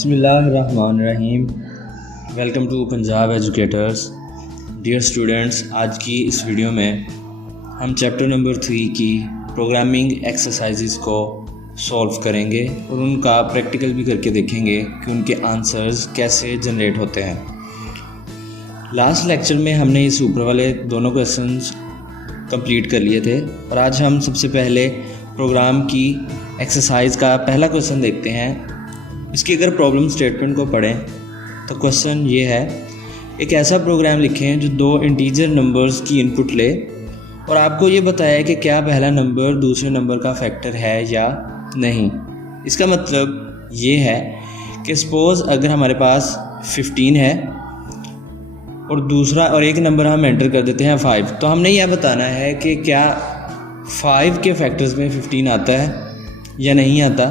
बिस्मिल्लाहिर्रहमानिर्रहीम। Welcome to Punjab educators. Dear students, आज की इस वीडियो में हम चैप्टर नंबर 3 की प्रोग्रामिंग एक्सरसाइजेस को सॉल्व करेंगे और उनका प्रैक्टिकल भी करके देखेंगे कि उनके आंसर्स कैसे जनरेट होते हैं। लास्ट लेक्चर में हमने इस ऊपर वाले दोनों क्वेश्चंस कंप्लीट कर लिए थे और आज हम सबसे पहले प्रोग्राम की एक्सरसाइज का पहला क्वेश्चन देखते हैं। इसकी अगर प्रॉब्लम स्टेटमेंट को पढ़ें तो क्वेश्चन ये है, एक ऐसा प्रोग्राम लिखें जो दो इंटीजर नंबर्स की इनपुट ले और आपको ये बताया कि क्या पहला नंबर दूसरे नंबर का फैक्टर है या नहीं। इसका मतलब ये है कि सपोज़ अगर हमारे पास 15 है और एक नंबर हम एंटर कर देते हैं 5, तो हमने यह बताना है कि क्या 5 के फैक्टर्स में 15 आता है या नहीं आता।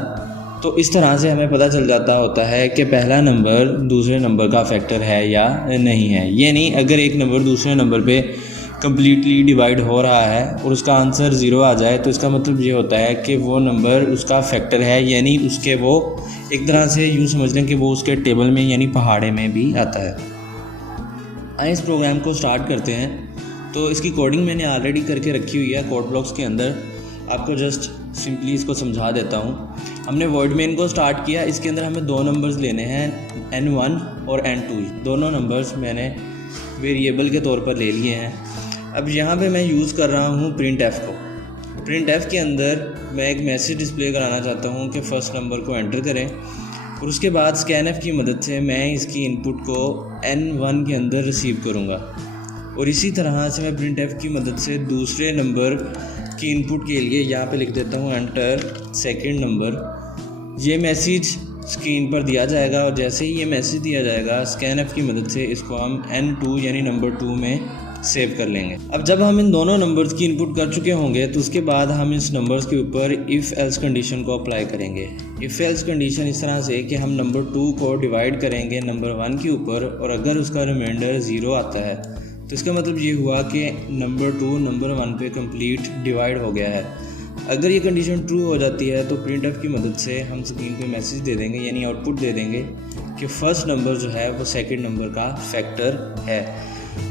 तो इस तरह से हमें पता चल जाता होता है कि पहला नंबर दूसरे नंबर का फैक्टर है या नहीं है। ये नहीं, अगर एक नंबर दूसरे नंबर पे कम्प्लीटली डिवाइड हो रहा है और उसका आंसर 0 आ जाए तो इसका मतलब ये होता है कि वो नंबर उसका फैक्टर है, यानी उसके वो एक तरह से यूँ समझ लें कि वो उसके टेबल में यानी पहाड़े में भी आता है। आइए इस प्रोग्राम को स्टार्ट करते हैं। तो इसकी कोडिंग मैंने ऑलरेडी करके रखी हुई है कोड ब्लॉक्स के अंदर। आपको जस्ट सिंपली इसको समझा देता हूँ। हमने वर्ड मेन को स्टार्ट किया। इसके अंदर हमें दो नंबर्स लेने हैं, n1 और n2। दोनों नंबर्स मैंने वेरिएबल के तौर पर ले लिए हैं। अब यहाँ पे मैं यूज़ कर रहा हूँ printf को। printf के अंदर मैं एक मैसेज डिस्प्ले कराना चाहता हूँ कि फ़र्स्ट नंबर को एंटर करें और उसके बाद scanf की मदद से मैं इसकी इनपुट को n1 के अंदर रिसीव करूँगा और इसी तरह से मैं printf की मदद से दूसरे नंबर की इनपुट के लिए यहाँ पे लिख देता हूँ एंटर सेकंड नंबर। ये मैसेज स्क्रीन पर दिया जाएगा और जैसे ही ये मैसेज दिया जाएगा scanf की मदद से इसको हम n2 यानी नंबर 2 में सेव कर लेंगे। अब जब हम इन दोनों नंबर्स की इनपुट कर चुके होंगे तो उसके बाद हम इस नंबर्स के ऊपर इफ़ एल्स कंडीशन को अप्लाई करेंगे। इफ़ एल्स कंडीशन इस तरह से कि हम नंबर 2 को डिवाइड करेंगे नंबर 1 के ऊपर और अगर उसका रिमाइंडर 0 आता है तो इसका मतलब ये हुआ कि नंबर 2 नंबर 1 पे कंप्लीट डिवाइड हो गया है। अगर ये कंडीशन ट्रू हो जाती है तो प्रिंटफ की मदद से हम स्क्रीन पे मैसेज दे देंगे यानी आउटपुट दे देंगे कि फ़र्स्ट नंबर जो है वो सेकंड नंबर का फैक्टर है।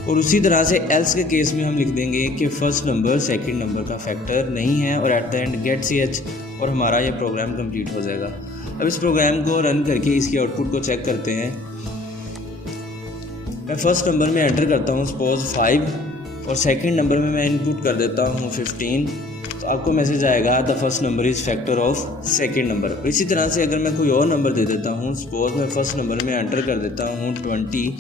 और उसी तरह से एल्स के केस में हम लिख देंगे कि फ़र्स्ट नंबर सेकंड नंबर का फैक्टर नहीं है और at the end get ch और हमारा ये प्रोग्राम कंप्लीट हो जाएगा। अब इस प्रोग्राम को रन करके इसकी आउटपुट को चेक करते हैं। मैं फ़र्स्ट नंबर में एंटर करता हूँ सपोज़ 5 और सेकंड नंबर में मैं इनपुट कर देता हूँ 15, तो आपको मैसेज आएगा the first number is factor of second number. इसी तरह से अगर मैं कोई और नंबर दे देता हूँ, सपोज़ मैं फर्स्ट नंबर में एंटर कर देता हूँ 20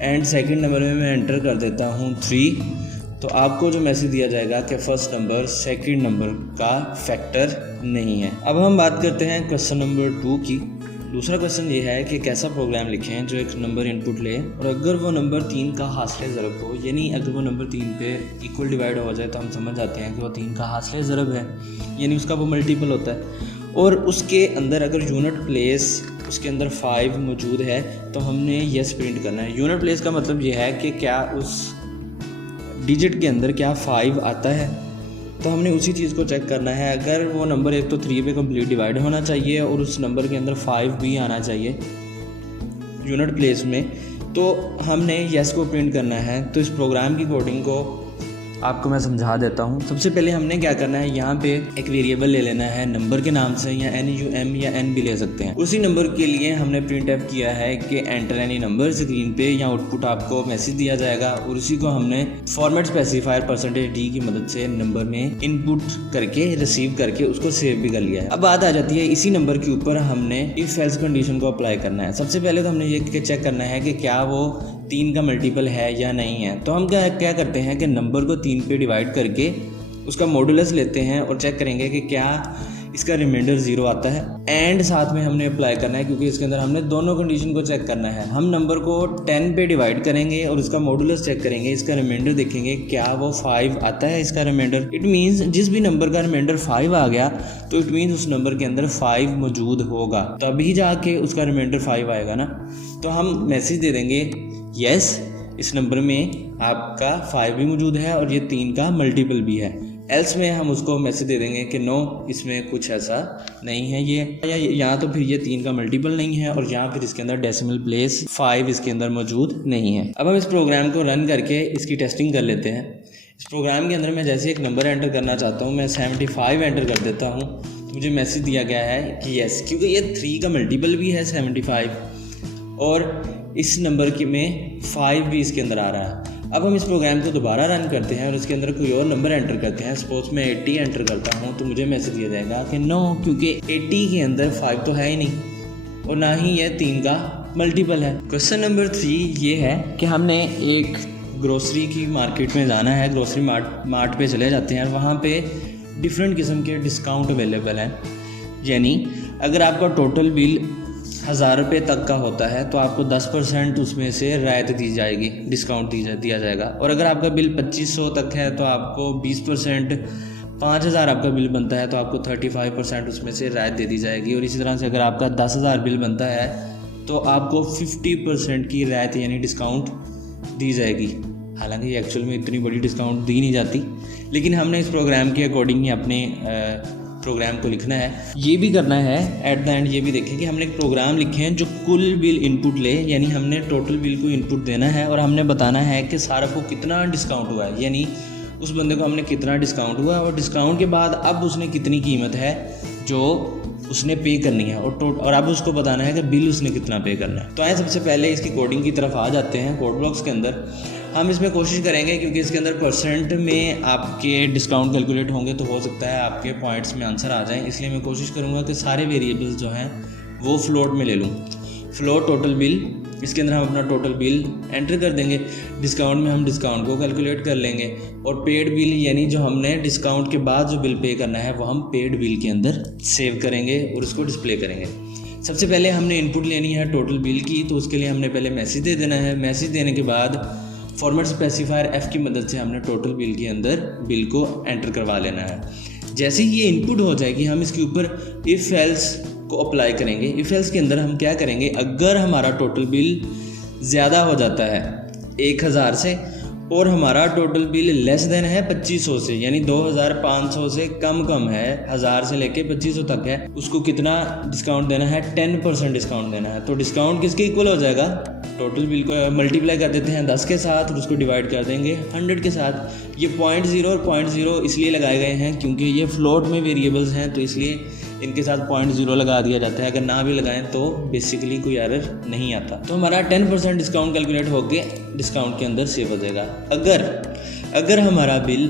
एंड सेकंड नंबर में मैं एंटर कर देता हूँ 3, तो आपको जो मैसेज दिया जाएगा कि फ़र्स्ट नंबर सेकंड नंबर का फैक्टर नहीं है। अब हम बात करते हैं क्वेश्चन नंबर 2 की। दूसरा क्वेश्चन ये है कि कैसा प्रोग्राम लिखें जो एक नंबर इनपुट ले और अगर वो नंबर 3 का हासिल ज़रब हो, यानी अगर वो नंबर 3 पे इक्वल डिवाइड हो जाए तो हम समझ जाते हैं कि वो 3 का हासिल ज़रब है, यानी उसका वो मल्टीपल होता है। और उसके अंदर अगर यूनिट प्लेस उसके अंदर 5 मौजूद है तो हमने येस प्रिंट करना है। यूनिट प्लेस का मतलब ये है कि क्या उस डिजिट के अंदर क्या 5 आता है, तो हमने उसी चीज़ को चेक करना है। अगर वो नंबर एक तो 3 पे कंप्लीट डिवाइड होना चाहिए और उस नंबर के अंदर 5 भी आना चाहिए यूनिट प्लेस में, तो हमने येस को प्रिंट करना है। तो इस प्रोग्राम की कोडिंग को आपको मैं समझा देता हूँ। सबसे पहले हमने क्या करना है, यहाँ पे एक वेरिएबल ले लेना है नंबर के नाम से, या NUM या N भी ले सकते हैं। उसी नंबर के लिए हमने प्रिंटफ किया है कि एंटर एनी नंबर। स्क्रीन पे या आउटपुट आपको मैसेज दिया जाएगा और उसी को हमने फॉर्मेट स्पेसिफायर %d की मदद से नंबर में इनपुट करके रिसीव करके उसको सेव भी कर लिया है। अब बात आ जाती है इसी नंबर के ऊपर हमने इफ एल्स कंडीशन को अप्लाई करना है। सबसे पहले तो हमने ये चेक करना है कि क्या वो 3 का मल्टीपल है या नहीं है। तो हम क्या करते हैं कि नंबर को 3 पे डिवाइड करके उसका मॉडुलस लेते हैं और चेक करेंगे कि क्या इसका रिमाइंडर 0 आता है। एंड साथ में हमने अप्लाई करना है क्योंकि इसके अंदर हमने दोनों कंडीशन को चेक करना है। हम नंबर को 10 पे डिवाइड करेंगे और उसका मॉडुलस चेक करेंगे, इसका रिमाइंडर देखेंगे क्या वो 5 आता है इसका रिमाइंडर। इट मीन्स जिस भी नंबर का रिमाइंडर 5 आ गया तो इट मीन्स उस नंबर के अंदर 5 मौजूद होगा, तभी जाके उसका रिमाइंडर 5 आएगा ना। तो हम मैसेज दे देंगे यस इस नंबर में आपका 5 भी मौजूद है और ये 3 का मल्टीपल भी है। एल्स में हम उसको मैसेज दे देंगे कि नो, इसमें कुछ ऐसा नहीं है, ये या यहाँ तो फिर ये 3 का मल्टीपल नहीं है और यहाँ फिर इसके अंदर डेसिमल प्लेस 5 इसके अंदर मौजूद नहीं है। अब हम इस प्रोग्राम को रन करके इसकी टेस्टिंग कर लेते हैं। इस प्रोग्राम के अंदर मैं जैसे एक नंबर एंटर करना चाहता हूँ, मैं 75 एंटर कर देता हूँ तो मुझे मैसेज दिया गया है कि यस, क्योंकि ये 3 का मल्टीपल भी है 75 और इस नंबर के में 5 भी इसके अंदर आ रहा है। अब हम इस प्रोग्राम को दोबारा रन करते हैं और इसके अंदर कोई और नंबर एंटर करते हैं। सपोज मैं 80 एंटर करता हूँ तो मुझे मैसेज दिया जाएगा कि नो, क्योंकि 80 के अंदर 5 तो है ही नहीं और ना ही यह 3 का मल्टीपल है। क्वेश्चन नंबर 3 ये है कि हमने एक ग्रोसरी की मार्केट में जाना है, ग्रोसरी मार्ट पे चले जाते हैं और वहाँ पे डिफरेंट किस्म के डिस्काउंट अवेलेबल हैं। यानी अगर आपका टोटल बिल 1000 रुपये तक का होता है तो आपको 10% उसमें से रियायत दी जाएगी, डिस्काउंट दिया जाएगा। और अगर आपका बिल 2500 तक है तो आपको 20%, 5000 आपका बिल बनता है तो आपको 35% उसमें से रियायत दे दी जाएगी। और इसी तरह से अगर आपका 10,000 बिल बनता है तो आपको 50% की रियायत यानी डिस्काउंट दी जाएगी। हालांकि एक्चुअल में इतनी बड़ी डिस्काउंट दी नहीं जाती, लेकिन हमने इस प्रोग्राम के अकॉर्डिंग ही अपने प्रोग्राम को लिखना है। ये भी करना है एट द एंड, ये भी देखें कि हमने एक प्रोग्राम लिखे हैं जो कुल बिल इनपुट ले, यानी हमने टोटल बिल को इनपुट देना है और हमने बताना है कि सारा को कितना डिस्काउंट हुआ है, यानी उस बंदे को हमने कितना डिस्काउंट हुआ और डिस्काउंट के बाद अब उसने कितनी कीमत है जो उसने पे करनी है और अब उसको बताना है कि बिल उसने कितना पे करना है। तो आए सबसे पहले इसकी कोडिंग की तरफ आ जाते हैं। कोड ब्लॉक्स के अंदर हम इसमें कोशिश करेंगे, क्योंकि इसके अंदर परसेंट में आपके डिस्काउंट कैलकुलेट होंगे तो हो सकता है आपके पॉइंट्स में आंसर आ जाए, इसलिए मैं कोशिश करूँगा कि सारे वेरिएबल्स जो हैं वो फ्लोट में ले लूँ। फ्लोट टोटल बिल, इसके अंदर हम अपना टोटल बिल एंटर कर देंगे। डिस्काउंट में हम डिस्काउंट को कैलकुलेट कर लेंगे और पेड बिल यानी जो हमने डिस्काउंट के बाद जो बिल पे करना है वो हम पेड बिल के अंदर सेव करेंगे और उसको डिस्प्ले करेंगे। सबसे पहले हमने इनपुट लेनी है टोटल बिल की, तो उसके लिए हमने पहले मैसेज दे देना है। मैसेज देने के बाद फॉर्मेट स्पेसिफायर F की मदद से हमने टोटल बिल के अंदर बिल को एंटर करवा लेना है। जैसे ही ये इनपुट हो जाएगी हम इसके ऊपर इफ़ एल्स को अप्लाई करेंगे। इफ़ एल्स के अंदर हम क्या करेंगे, अगर हमारा टोटल बिल ज़्यादा हो जाता है 1000 से और हमारा टोटल बिल लेस देन है 2500 से, यानी 2500 से कम है, 1000 से लेके 2500 तक है, उसको कितना डिस्काउंट देना है, 10% डिस्काउंट देना है। तो डिस्काउंट किसके इक्वल हो जाएगा, टोटल बिल को मल्टीप्लाई कर देते हैं 10 के साथ और उसको डिवाइड कर देंगे 100 के साथ। ये 0.0 और 0.0 इसलिए लगाए गए हैं क्योंकि ये फ्लोट में वेरिएबल्स हैं, तो इसलिए इनके साथ 0.0 लगा दिया जाता है। अगर ना भी लगाएं तो बेसिकली कोई एरर नहीं आता। तो हमारा 10% डिस्काउंट कैलकुलेट होके डिस्काउंट के अंदर सेव हो जाएगा। अगर हमारा बिल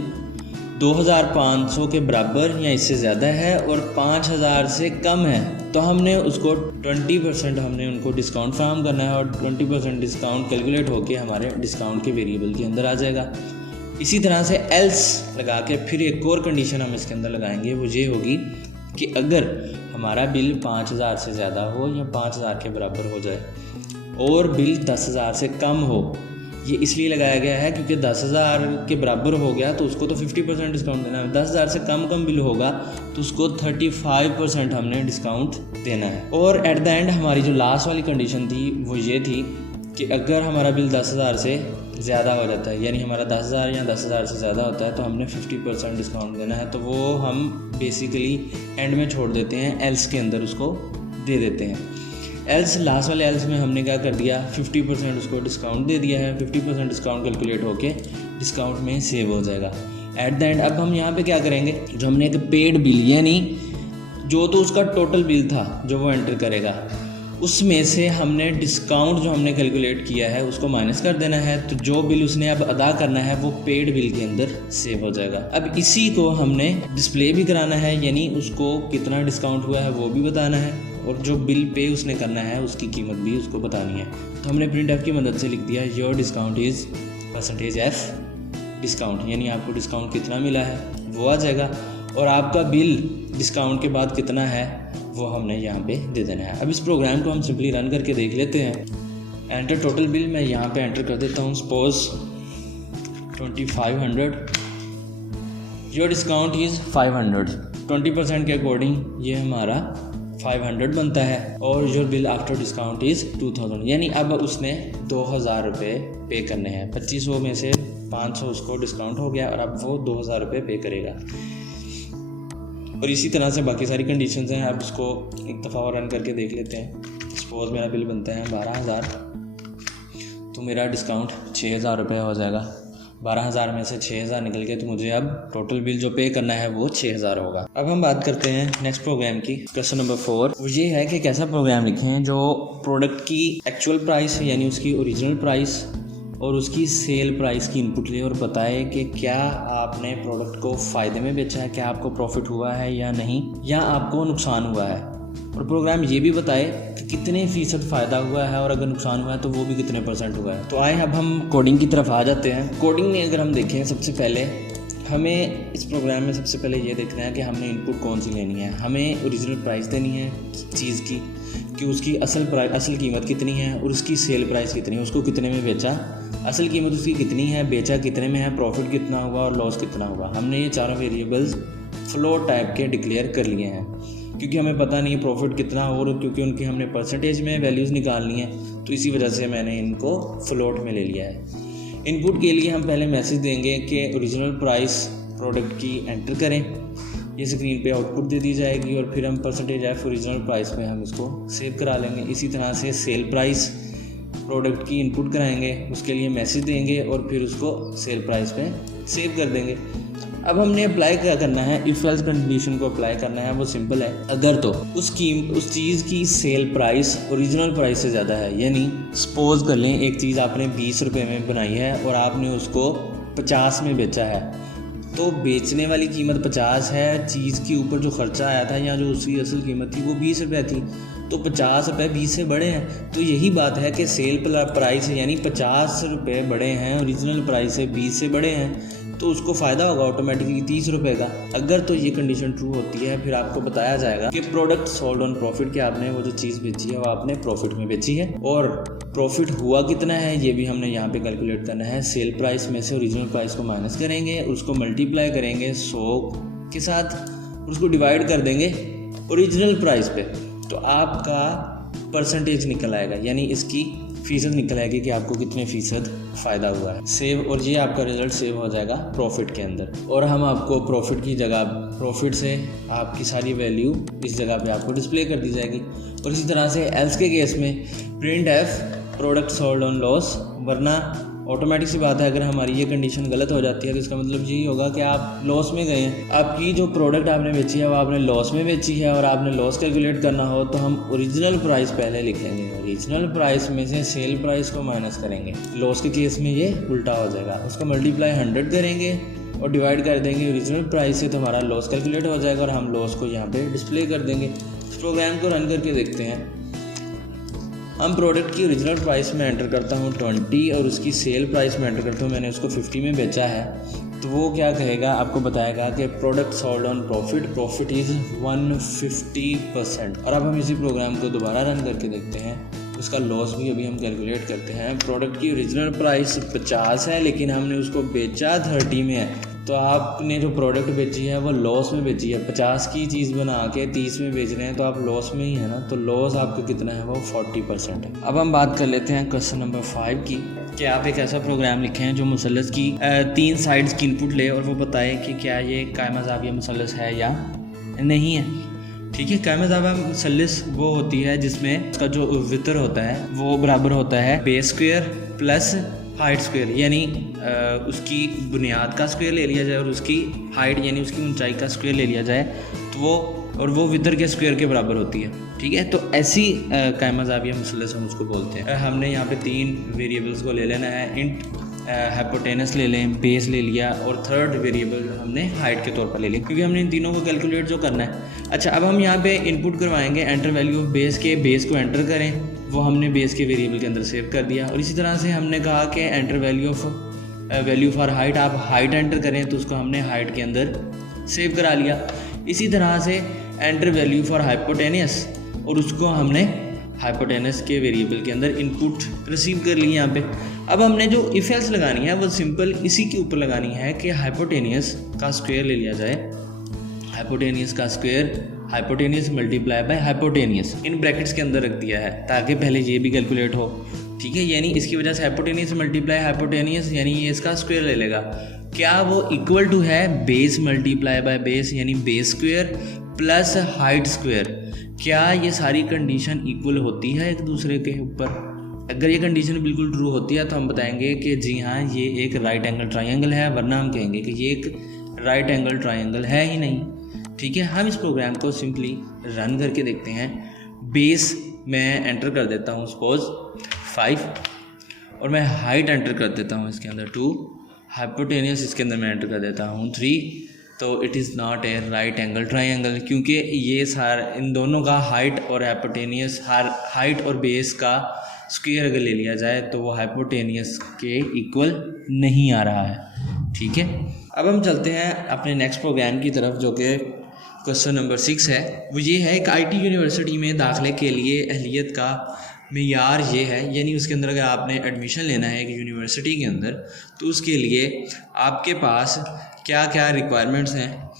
2500 के बराबर या इससे ज़्यादा है और 5000 से कम है तो हमने उसको 20% हमने उनको डिस्काउंट फ्राहम करना है और 20% डिस्काउंट कैलकुलेट होके हमारे डिस्काउंट के वेरिएबल के अंदर आ जाएगा। इसी तरह से एल्स लगा के फिर एक और कंडीशन हम इसके अंदर लगाएंगे, वो ये होगी कि अगर हमारा बिल 5000 से ज़्यादा हो या 5000 के बराबर हो जाए और बिल 10,000 से कम हो। ये इसलिए लगाया गया है क्योंकि 10,000 के बराबर हो गया तो उसको तो 50% डिस्काउंट देना है, 10,000 से कम बिल होगा तो उसको 35% हमने डिस्काउंट देना है। और एट द एंड हमारी जो लास्ट वाली कंडीशन थी वो ये थी कि अगर हमारा बिल 10,000 से ज़्यादा हो जाता है, यानी हमारा 10,000 या 10,000 से ज़्यादा होता है तो हमने 50% डिस्काउंट देना है। तो वो हम बेसिकली एंड में छोड़ देते हैं, एल्स के अंदर उसको दे देते हैं। एल्स लास्ट वाले एल्स में हमने क्या कर दिया, 50% उसको डिस्काउंट दे दिया है। 50% डिस्काउंट कैलकुलेट होके डिस्काउंट में सेव हो जाएगा। एट द एंड अब हम यहाँ पे क्या करेंगे, जो हमने एक पेड बिल यानी जो तो उसका टोटल बिल था जो वो एंटर करेगा, उसमें से हमने डिस्काउंट जो हमने कैलकुलेट किया है उसको माइनस कर देना है। तो जो बिल उसने अब अदा करना है वो पेड बिल के अंदर सेव हो जाएगा। अब इसी को हमने डिस्प्ले भी कराना है, यानी उसको कितना डिस्काउंट हुआ है वो भी बताना है और जो बिल पे उसने करना है उसकी कीमत भी उसको बतानी है। तो हमने प्रिंट एफ की मदद से लिख दिया your discount is %f discount, यानी आपको डिस्काउंट कितना मिला है वो आ जाएगा और आपका बिल डिस्काउंट के बाद कितना है वो हमने यहाँ पे दे देना है। अब इस प्रोग्राम को हम सिंपली रन करके देख लेते हैं। एंटर टोटल बिल मैं यहाँ पे एंटर कर देता हूँ, सपोज 2500, योर डिस्काउंट इज़ 500, 20% के अकॉर्डिंग ये हमारा 500 बनता है और your bill after discount is 2000, यानी अब उसने 2000 रुपये पे करने हैं। 2500 में से 500 उसको डिस्काउंट हो गया और अब वो 2000 रुपये पे करेगा। और इसी तरह से बाकी सारी कंडीशंस हैं। आप इसको एक दफ़ा और रन करके देख लेते हैं। सपोज मेरा बिल बनता है 12,000, तो मेरा डिस्काउंट 6,000 रुपये हो जाएगा। 12,000 में से 6,000 निकल के, तो मुझे अब टोटल बिल जो पे करना है वो 6,000 होगा। अब हम बात करते हैं नेक्स्ट प्रोग्राम की। क्वेश्चन नंबर 4 वो ये है कि कैसा प्रोग्राम लिखें जो प्रोडक्ट की एक्चुअल प्राइस यानी उसकी ओरिजिनल प्राइस और उसकी सेल प्राइस की इनपुट ले और बताए कि क्या आपने प्रोडक्ट को फ़ायदे में बेचा है, क्या आपको प्रॉफिट हुआ है या नहीं, या आपको नुकसान हुआ है। और प्रोग्राम ये भी बताए कि कितने फ़ीसद फ़ायदा हुआ है और अगर नुकसान हुआ है तो वो भी कितने % हुआ है। तो आए अब हम कोडिंग की तरफ आ जाते हैं। कोडिंग में अगर हम देखें, सबसे पहले हमें इस प्रोग्राम में सबसे पहले ये देखना है कि हमने इनपुट कौन सी लेनी है। हमें ओरिजिनल प्राइस देनी है चीज़ की कि उसकी असल कीमत कितनी है और उसकी सेल प्राइस कितनी है, उसको कितने में बेचा, असल कीमत उसकी कितनी है, बेचा कितने में है, प्रॉफिट कितना हुआ और लॉस कितना हुआ। हमने ये चारों वेरिएबल्स फ्लोट टाइप के डिक्लेयर कर लिए हैं क्योंकि हमें पता नहीं प्रॉफिट कितना हो, और क्योंकि उनकी हमने परसेंटेज में वैल्यूज़ निकालनी है, तो इसी वजह से मैंने इनको फ्लोट में ले लिया है। इनपुट के लिए हम पहले मैसेज देंगे कि ओरिजिनल प्राइस प्रोडक्ट की एंटर करें, ये स्क्रीन पे आउटपुट दे दी जाएगी और फिर हम %f ओरिजिनल प्राइस में हम इसको सेव करा लेंगे। इसी तरह से सेल प्राइस प्रोडक्ट की इनपुट कराएंगे, उसके लिए मैसेज देंगे और फिर उसको सेल प्राइस पे सेव कर देंगे। अब हमने अप्लाई क्या करना है, इफ एल्स कंडीशन को अप्लाई करना है। वो सिंपल है, अगर तो उस चीज़ की सेल प्राइस ओरिजिनल प्राइस से ज़्यादा है, यानी सपोज कर लें एक चीज़ आपने 20 रुपये में बनाई है और आपने उसको 50 में बेचा है, तो बेचने वाली कीमत 50 है, चीज़ के ऊपर जो खर्चा आया था या जो उसकी असल कीमत थी वो 20 रुपये थी, तो 50 रुपये 20 से बड़े हैं। तो यही बात है कि सेल प्राइस यानी 50 रुपये बड़े हैं, ओरिजिनल प्राइस से 20 से बड़े हैं, तो उसको फ़ायदा होगा ऑटोमेटिकली 30 रुपये का। अगर तो ये कंडीशन ट्रू होती है, फिर आपको बताया जाएगा कि प्रोडक्ट सोल्ड ऑन प्रॉफिट, कि आपने वो जो चीज़ बेची है वो आपने प्रॉफिट में बेची है, और प्रॉफिट हुआ कितना है ये भी हमने यहाँ पे कैलकुलेट करना है। सेल प्राइस में से ओरिजिनल प्राइस को माइनस करेंगे, उसको मल्टीप्लाई करेंगे 100 के साथ, उसको डिवाइड कर देंगे ओरिजिनल प्राइस पे, तो आपका परसेंटेज निकल आएगा, यानी इसकी फ़ीसद निकल आएगी कि आपको कितने फ़ीसद फ़ायदा हुआ है। सेव, और ये आपका रिज़ल्ट सेव हो जाएगा प्रॉफिट के अंदर, और हम आपको प्रॉफिट की जगह प्रॉफिट से आपकी सारी वैल्यू इस जगह पे आपको डिस्प्ले कर दी जाएगी। और इसी तरह से एल्स के केस में printf product sold on loss, वरना ऑटोमेटिक सी बात है अगर हमारी ये कंडीशन गलत हो जाती है तो इसका मतलब यही होगा कि आप लॉस में गए हैं। आपकी जो प्रोडक्ट आपने बेची है वो आपने लॉस में बेची है, और आपने लॉस कैलकुलेट करना हो तो हम ओरिजिनल प्राइस पहले लिखेंगे, ओरिजिनल प्राइस में से सेल प्राइस को माइनस करेंगे। लॉस के केस में ये उल्टा हो जाएगा, उसको मल्टीप्लाई 100 करेंगे और डिवाइड कर देंगे ओरिजिनल प्राइस से, तो हमारा लॉस कैलकुलेट हो जाएगा और हम लॉस को यहाँ पे डिस्प्ले कर देंगे। इस प्रोग्राम को रन करके देखते हैं। हम प्रोडक्ट की ओरिजिनल प्राइस में एंटर करता हूँ 20 और उसकी सेल प्राइस में एंटर करता हूँ, मैंने उसको 50 में बेचा है, तो वो क्या कहेगा, आपको बताएगा कि product sold on profit is 150%। और अब हम इसी प्रोग्राम को दोबारा रन करके देखते हैं, उसका लॉस भी अभी हम कैलकुलेट करते हैं। प्रोडक्ट की ओरिजिनल प्राइस 50 है लेकिन हमने उसको बेचा 30 में है, तो आपने जो प्रोडक्ट बेची है वो लॉस में बेची है। 50 की चीज़ बना के 30 में बेच रहे हैं तो आप लॉस में ही है ना, तो लॉस आपका कितना है, वो 40% है। अब हम बात कर लेते हैं क्वेश्चन नंबर 5 की, कि आप एक ऐसा प्रोग्राम लिखें हैं जो मुसल्लस की 3 साइड्स की इनपुट ले और वो बताए कि क्या ये कायमा ज़ाविया मुसल्लस है या नहीं है। ठीक है, कायमा ज़ाविया मुसल्लस वो होती है जिसमें उसका जो वितर होता है वो बराबर होता है base square plus height square, यानी उसकी बुनियाद का स्क्वायर ले लिया जाए और उसकी हाइट यानी उसकी ऊंचाई का स्क्वायर ले लिया जाए, तो वो वितर के स्क्वायर के बराबर होती है। ठीक है, तो ऐसी कायमा ज़ाविया मुसल्लस हम उसको बोलते हैं। हमने यहाँ पे 3 वेरिएबल्स को ले लेना है, इंट हाइपोटेनस ले लें, बेस ले लिया, और थर्ड वेरिएबल हमने हाइट के तौर पर ले लिया, क्योंकि हमने इन तीनों को कैलकुलेट जो करना है। अच्छा, अब हम यहाँ पे इनपुट करवाएंगे एंटर वैल्यू ऑफ बेस के, बेस को एंटर करें, वो हमने बेस के वेरिएबल के अंदर सेव कर दिया। और इसी तरह से हमने कहा कि एंटर वैल्यू फॉर हाइट, आप हाइट एंटर करें तो उसको हमने हाइट के अंदर सेव करा लिया। इसी तरह से एंटर वैल्यू फॉर हाइपोटेनियस, और उसको हमने हाइपोटेनस के वेरिएबल के अंदर इनपुट रिसीव कर ली यहाँ पे। अब हमने जो इफ एल्स लगानी है वो सिंपल इसी के ऊपर लगानी है कि हाइपोटेनियस का स्क्वायर ले लिया जाए, हाइपोटेनियस का square, hypotenuse multiply by hypotenuse in brackets के अंदर रख दिया है ताकि पहले ये भी कैलकुलेट हो। ठीक है, यानी इसकी वजह से हाइपोटेनियस मल्टीप्लाई हाइपोटेनियस यानी ये इसका स्क्वायर ले लेगा। क्या वो इक्वल टू है बेस मल्टीप्लाई बाय बेस यानी base square plus height square? क्या ये सारी कंडीशन इक्वल होती है एक दूसरे के ऊपर? अगर ये कंडीशन बिल्कुल ट्रू होती है तो हम बताएंगे कि जी हाँ ये एक राइट एंगल ट्रायंगल है, वरना हम कहेंगे कि ये एक राइट एंगल ट्रायंगल है ही नहीं। ठीक है, हम इस प्रोग्राम को सिंपली रन करके देखते हैं। बेस मैं एंटर कर देता हूँ सपोज 5 और मैं हाइट एंटर कर देता हूँ इसके अंदर 2, हाइपोटेनियस इसके अंदर मैं एंटर कर देता हूँ 3। तो it is not a right angle triangle, क्योंकि ये इन दोनों का हाइट और हाइपोटेनियस हाइट और बेस का स्क्वायर अगर ले लिया जाए तो वो हाइपोटेनियस के इक्वल नहीं आ रहा है। ठीक है, अब हम चलते हैं अपने नेक्स्ट प्रोग्राम की तरफ, जो कि क्वेश्चन नंबर 6 है। वो ये है एक आईटी यूनिवर्सिटी में दाखिले के लिए अहलियत का मेयार ये है, यानी उसके अंदर अगर आपने एडमिशन लेना है एक यूनिवर्सिटी के अंदर तो उसके लिए आपके पास क्या क्या रिक्वायरमेंट्स हैं,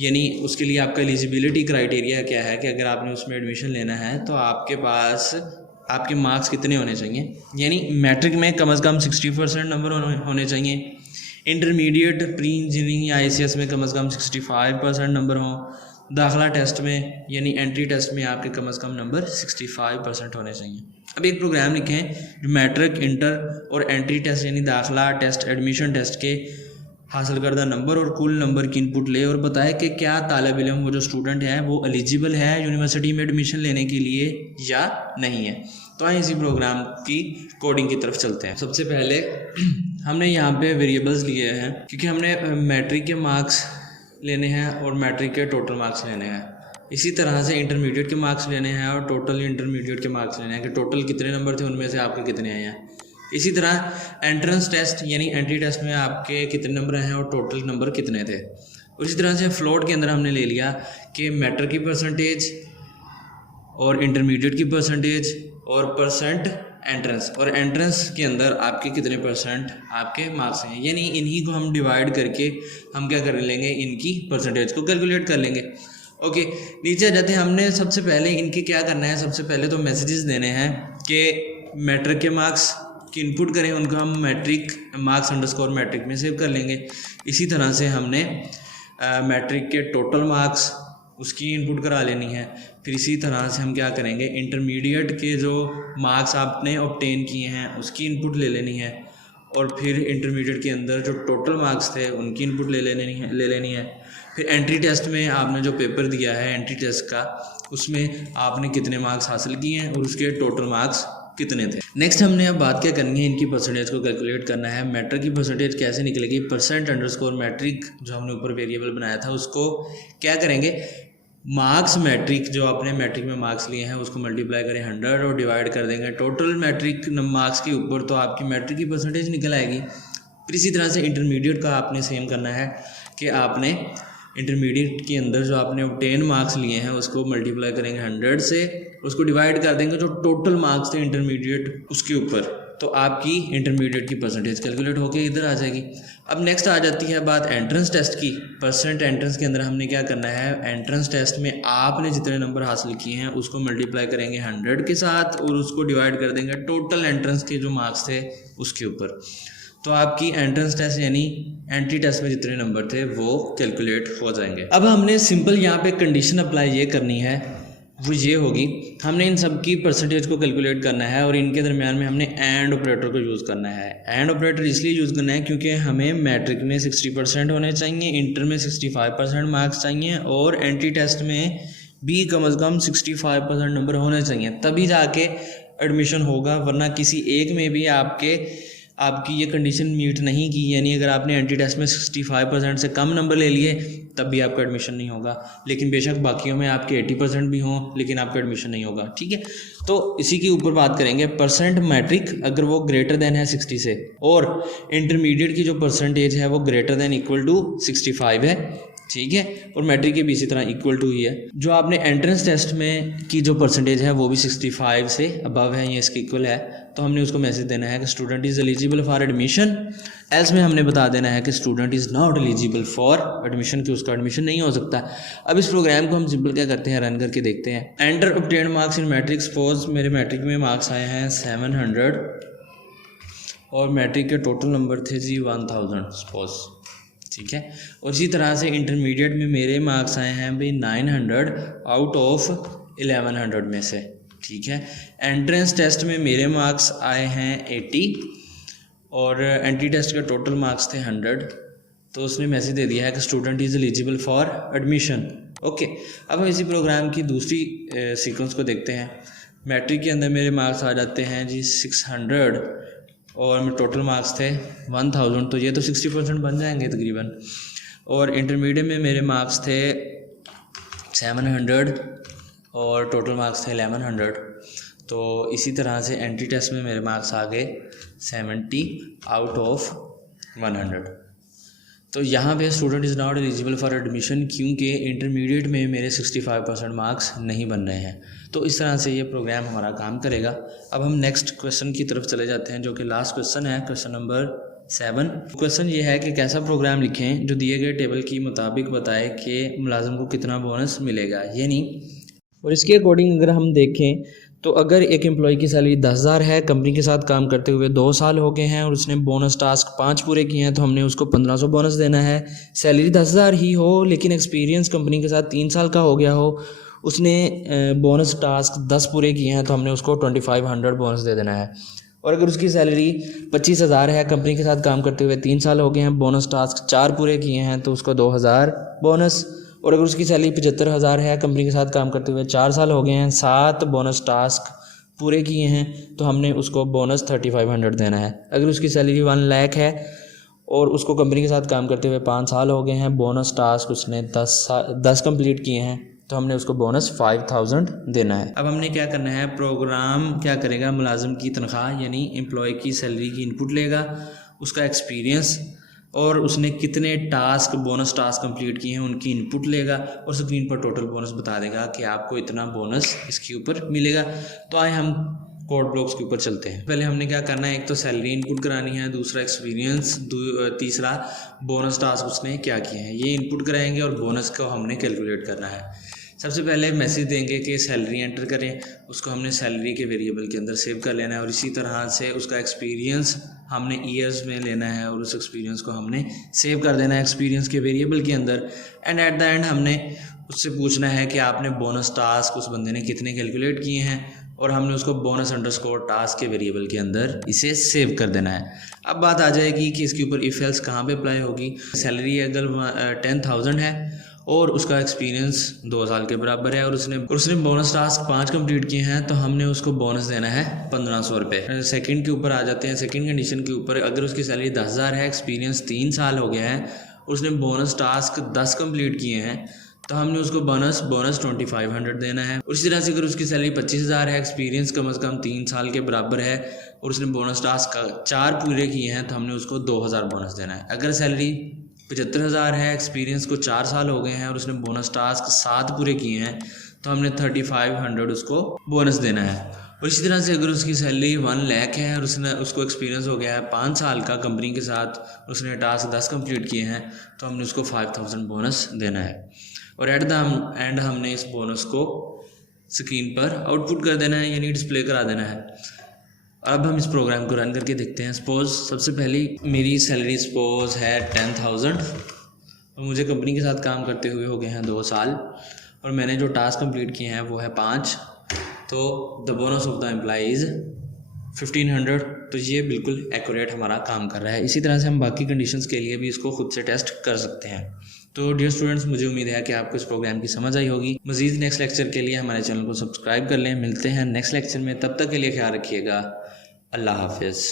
यानी उसके लिए आपका एलिजिबिलिटी क्राइटेरिया क्या है कि अगर आपने उसमें एडमिशन लेना है तो आपके पास आपके मार्क्स कितने होने चाहिए। यानी मैट्रिक में कम से कम 60% नंबर होने चाहिए, इंटरमीडिएट प्री इंजीनियरिंग या ICS में कम से कम 65% नंबर हों, दाखिला टेस्ट में यानी एंट्री टेस्ट में आपके कम से कम नंबर 65% होने चाहिए। अब एक प्रोग्राम लिखें जो मैट्रिक, इंटर और एंट्री टेस्ट यानी दाखिला टेस्ट, एडमिशन टेस्ट के हासिल करदा नंबर और कुल नंबर की इनपुट ले और बताए कि क्या तालिब इल्म वो जो स्टूडेंट है वो एलिजिबल है यूनिवर्सिटी में एडमिशन लेने के लिए या नहीं है। तो आइए इसी प्रोग्राम की कोडिंग की तरफ चलते हैं। सबसे पहले हमने यहाँ पे वेरिएबल्स लिए हैं क्योंकि हमने मैट्रिक के मार्क्स लेने हैं और मैट्रिक के टोटल मार्क्स लेने हैं। इसी तरह से इंटरमीडिएट के मार्क्स लेने हैं और टोटल इंटरमीडिएट के मार्क्स लेने हैं कि टोटल कितने नंबर थे उनमें से आपके कितने आए हैं। इसी तरह एंट्रेंस टेस्ट यानी एंट्री टेस्ट में आपके कितने नंबर हैं और टोटल नंबर कितने थे। उसी तरह से फ्लोट के अंदर हमने ले लिया कि मैट्रिक की परसेंटेज और इंटरमीडिएट की परसेंटेज और परसेंट एंट्रेंस, और एंट्रेंस के अंदर आपके कितने परसेंट आपके मार्क्स हैं, यानी इन्हीं को हम डिवाइड करके हम क्या कर लेंगे, इनकी परसेंटेज को कैलकुलेट कर लेंगे। ओके, नीचे आ जाते हैं। हमने सबसे पहले इनके क्या करना है, सबसे पहले तो मैसेजेस देने हैं कि मैट्रिक के मार्क्स की इनपुट करें, उनको हम मैट्रिक मार्क्स अंडरस्कोर मैट्रिक में सेव कर लेंगे। इसी तरह से हमने मैट्रिक के टोटल मार्क्स उसकी इनपुट करा लेनी है। फिर इसी तरह से हम क्या करेंगे, इंटरमीडिएट के जो मार्क्स आपने ऑब्टेन किए हैं उसकी इनपुट ले लेनी है, और फिर इंटरमीडिएट के अंदर जो टोटल मार्क्स थे उनकी इनपुट ले लेनी है। फिर एंट्री टेस्ट में आपने जो पेपर दिया है एंट्री टेस्ट का, उसमें आपने कितने मार्क्स हासिल किए हैं और उसके टोटल मार्क्स कितने थे। नेक्स्ट हमने अब बात क्या करनी है, इनकी परसेंटेज को कैलकुलेट करना है। मैट्रिक की परसेंटेज कैसे निकलेगी, परसेंट अंडरस्कोर मैट्रिक जो हमने ऊपर वेरिएबल बनाया था उसको क्या करेंगे, मार्क्स मैट्रिक जो आपने मैट्रिक में मार्क्स लिए हैं उसको मल्टीप्लाई करें 100 और डिवाइड कर देंगे टोटल मैट्रिक मार्क्स के ऊपर, तो आपकी मैट्रिक की परसेंटेज निकल आएगी। फिर इसी तरह से इंटरमीडिएट का आपने सेम करना है कि आपने इंटरमीडिएट के अंदर जो आपने 10 मार्क्स लिए हैं उसको मल्टीप्लाई करेंगे 100 से, उसको डिवाइड कर देंगे जो टोटल मार्क्स थे इंटरमीडिएट उसके ऊपर, तो आपकी इंटरमीडिएट की परसेंटेज कैलकुलेट होकर इधर आ जाएगी। अब नेक्स्ट आ जाती है बात एंट्रेंस टेस्ट की। परसेंट एंट्रेंस के अंदर हमने क्या करना है, एंट्रेंस टेस्ट में आपने जितने नंबर हासिल किए हैं उसको मल्टीप्लाई करेंगे 100 के साथ और उसको डिवाइड कर देंगे टोटल एंट्रेंस के जो मार्क्स थे उसके ऊपर, तो आपकी एंट्रेंस टेस्ट यानी एंट्री टेस्ट में जितने नंबर थे वो कैलकुलेट हो जाएंगे। अब हमने सिंपल यहाँ पे कंडीशन अप्लाई ये करनी है, वो ये होगी, हमने इन सब की परसेंटेज को कैलकुलेट करना है और इनके दरमियान में हमने एंड ऑपरेटर को यूज़ करना है। एंड ऑपरेटर इसलिए यूज़ करना है क्योंकि हमें मैट्रिक में 60% होने चाहिए, इंटर में 65% मार्क्स चाहिए और एंट्री टेस्ट में भी कम से कम 65% नंबर होने चाहिए, तभी जाके एडमिशन होगा, वरना किसी एक में भी आपकी ये कंडीशन मीट नहीं की, यानी अगर आपने एंट्री टेस्ट में 65% से कम नंबर ले लिए तब भी आपका एडमिशन नहीं होगा, लेकिन बेशक बाकियों में आपके 80% भी हों लेकिन आपका एडमिशन नहीं होगा। ठीक है, तो इसी के ऊपर बात करेंगे। परसेंट मैट्रिक अगर वो ग्रेटर देन है 60 से और इंटरमीडिएट की जो परसेंटेज है वो ग्रेटर देन इक्वल टू 65 है, ठीक है, और मैट्रिक के भी इसी तरह इक्वल टू ही है। जो आपने एंट्रेंस टेस्ट में की जो परसेंटेज है वो भी 65 से अबव है, ये इसके इक्वल है, तो हमने उसको मैसेज देना है कि student is eligible for admission. Else में हमने बता देना है कि student is not eligible for admission, कि उसका एडमिशन नहीं हो सकता। अब इस प्रोग्राम को हम सिंपल क्या करते हैं, रन करके देखते हैं। Enter obtained marks in matric. Suppose मेरे मैट्रिक में मार्क्स आए हैं 700 और मैट्रिक के टोटल नंबर थे जी 1000 सपोज, ठीक है। और इसी तरह से इंटरमीडिएट में मेरे मार्क्स आए हैं भाई 900 आउट ऑफ 1100 में से, ठीक है। एंट्रेंस टेस्ट में मेरे मार्क्स आए हैं 80 और एंट्री टेस्ट का टोटल मार्क्स थे 100, तो उसने मैसेज दे दिया है कि student is eligible for admission. Okay, अब हम इसी प्रोग्राम की दूसरी सीक्वेंस को देखते हैं। मैट्रिक के अंदर मेरे मार्क्स आ जाते हैं जी 600 और मेरे टोटल मार्क्स थे 1000, तो ये तो 60% बन जाएंगे तकरीबन। और इंटरमीडिएट में मेरे मार्क्स थे 700 और टोटल मार्क्स थे 1100, तो इसी तरह से एंट्री टेस्ट में मेरे मार्क्स आ गए 70 आउट ऑफ 100। तो यहाँ पे student is not eligible for admission, क्योंकि इंटरमीडिएट में मेरे 65% मार्क्स नहीं बन रहे हैं। तो इस तरह से ये प्रोग्राम हमारा काम करेगा। अब हम नेक्स्ट क्वेश्चन की तरफ चले जाते हैं, जो कि लास्ट क्वेश्चन है, क्वेश्चन नंबर 7। क्वेश्चन ये है कि कैसा प्रोग्राम लिखें जो दिए गए टेबल के मुताबिक बताए कि मुलाजिम को कितना बोनस मिलेगा, ये नहीं। और इसके अकॉर्डिंग अगर हम देखें तो अगर एक एम्प्लॉय की सैलरी 10,000 है, कंपनी के साथ काम करते हुए 2 साल हो गए हैं और उसने बोनस टास्क 5 पूरे किए हैं, तो हमने उसको 1500 बोनस देना है। सैलरी 10,000 ही हो लेकिन एक्सपीरियंस कंपनी के साथ 3 साल का हो गया हो, उसने बोनस टास्क 10 पूरे किए हैं, तो हमने उसको 2500 बोनस दे देना है। और अगर उसकी सैलरी 25,000 है, कंपनी के साथ काम करते हुए 3 साल हो गए हैं, बोनस टास्क 4 पूरे किए हैं, तो उसको 2000 बोनस। और अगर उसकी सैलरी 75,000 है, कंपनी के साथ काम करते हुए 4 साल हो गए हैं, 7 बोनस टास्क पूरे किए हैं, तो हमने उसको बोनस 3500 देना है। अगर उसकी सैलरी 1 लाख है और उसको कंपनी के साथ काम करते हुए 5 साल हो गए हैं, बोनस टास्क उसने 10 कंप्लीट किए हैं, तो हमने उसको बोनस 5000 देना है। अब हमने क्या करना है, प्रोग्राम क्या करेगा, मुलाजिम की तनख्वाह यानी एम्प्लॉय की सैलरी की इनपुट लेगा, उसका एक्सपीरियंस और उसने कितने टास्क बोनस टास्क कंप्लीट किए हैं उनकी इनपुट लेगा और स्क्रीन पर टोटल बोनस बता देगा कि आपको इतना बोनस इसके ऊपर मिलेगा। तो आए हम कोड ब्लॉक्स के ऊपर चलते हैं। पहले हमने क्या करना है, एक तो सैलरी इनपुट करानी है, दूसरा एक्सपीरियंस, तीसरा बोनस टास्क उसने क्या किए हैं, ये इनपुट कराएंगे और बोनस को हमने कैलकुलेट करना है। सबसे पहले मैसेज देंगे कि सैलरी एंटर करें, उसको हमने सैलरी के वेरिएबल के अंदर सेव कर लेना है और इसी तरह से उसका एक्सपीरियंस हमने ईयर्स में लेना है और उस एक्सपीरियंस को हमने सेव कर देना है एक्सपीरियंस के वेरिएबल के अंदर। एंड एट द एंड हमने उससे पूछना है कि आपने बोनस टास्क उस बंदे ने कितने कैलकुलेट किए हैं और हमने उसको बोनस अंडरस्कोर टास्क के वेरिएबल के अंदर इसे सेव कर देना है। अब बात आ जाएगी कि इसके ऊपर इफ एल्स कहाँ पे अप्लाई होगी। सैलरी अगर 10,000 है और उसका एक्सपीरियंस 2 साल के बराबर है और उसने बोनस टास्क 5 कंप्लीट किए हैं, तो हमने उसको बोनस देना है 1500 रुपये। सेकंड के ऊपर आ जाते हैं, सेकंड कंडीशन के ऊपर अगर उसकी सैलरी 10,000 है, एक्सपीरियंस 3 साल हो गया है, उसने बोनस टास्क 10 कंप्लीट किए हैं, तो हमने उसको बोनस 2500 देना है। उसी तरह से अगर उसकी सैलरी 25,000 है, एक्सपीरियंस कम से कम 3 साल के बराबर है और उसने बोनस टास्क 4 पूरे किए हैं, तो हमने उसको 2000 बोनस देना है। अगर सैलरी 75,000 है, एक्सपीरियंस को 4 साल हो गए हैं और उसने बोनस टास्क 7 पूरे किए हैं, तो हमने 3500 उसको बोनस देना है। और इसी तरह से अगर उसकी सैलरी 1 लाख है और उसको एक्सपीरियंस हो गया है 5 साल का कंपनी के साथ, उसने टास्क 10 कंप्लीट किए हैं, तो हमने उसको 5000 बोनस देना है। और एट द एंड हमने इस बोनस को स्क्रीन पर आउटपुट कर देना है यानी डिस्प्ले करा देना है। अब हम इस प्रोग्राम को रन करके देखते हैं। सपोज़ सबसे पहली मेरी सैलरी सपोज़ है 10,000 और मुझे कंपनी के साथ काम करते हुए हो गए हैं 2 साल और मैंने जो टास्क कंप्लीट किए हैं वो है 5, तो the bonus of the employee is 1500। तो ये बिल्कुल एक्यूरेट हमारा काम कर रहा है। इसी तरह से हम बाकी कंडीशंस के लिए भी इसको खुद से टेस्ट कर सकते हैं। तो डियर स्टूडेंट्स, मुझे उम्मीद है कि आपको इस प्रोग्राम की समझ आई होगी। मज़ीद नेक्स्ट लेक्चर के लिए हमारे चैनल को सब्सक्राइब कर लें। मिलते हैं नेक्स्ट लेक्चर में, तब तक के लिए ख्याल रखिएगा। अल्लाह हाफिज़।